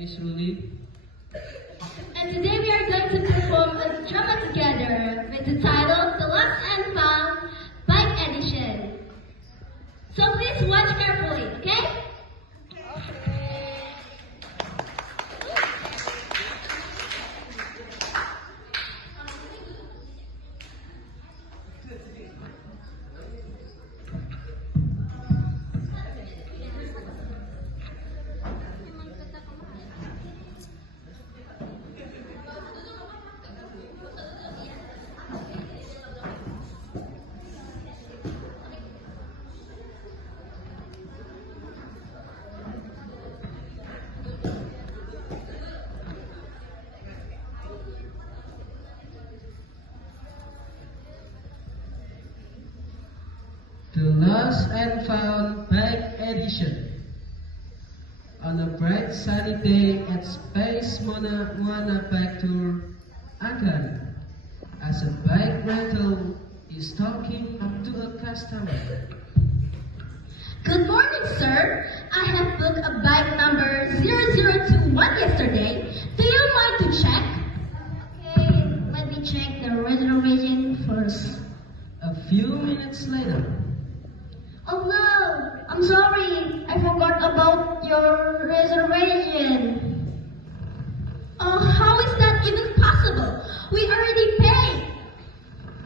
is Rudy. And today we are going to perform a drama together with the title The Lost and Found Bike Edition. So please watch carefully, okay? The Lost and Found Bike Edition. On a bright sunny day at Space Moana Bike Tour, Akari, as a bike rental, is talking up to a customer. Good morning, sir. I have booked a bike number 0021 yesterday. Do you mind to check? Okay, let me check the reservation first. A few minutes later, Oh no, I'm sorry. I forgot about your reservation. Oh, how is that even possible? We already paid.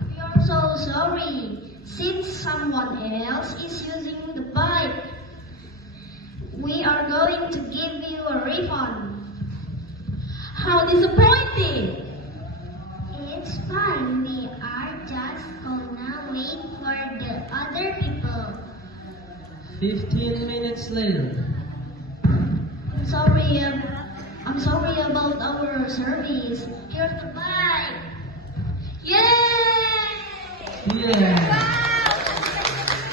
We are so sorry. Since someone else is using the bike, we are going to give you a refund. How disappointing. It's fine. We are just gonna wait for the other people. 15 minutes later, I'm sorry about our service. Here's the bike. Yay! yeah.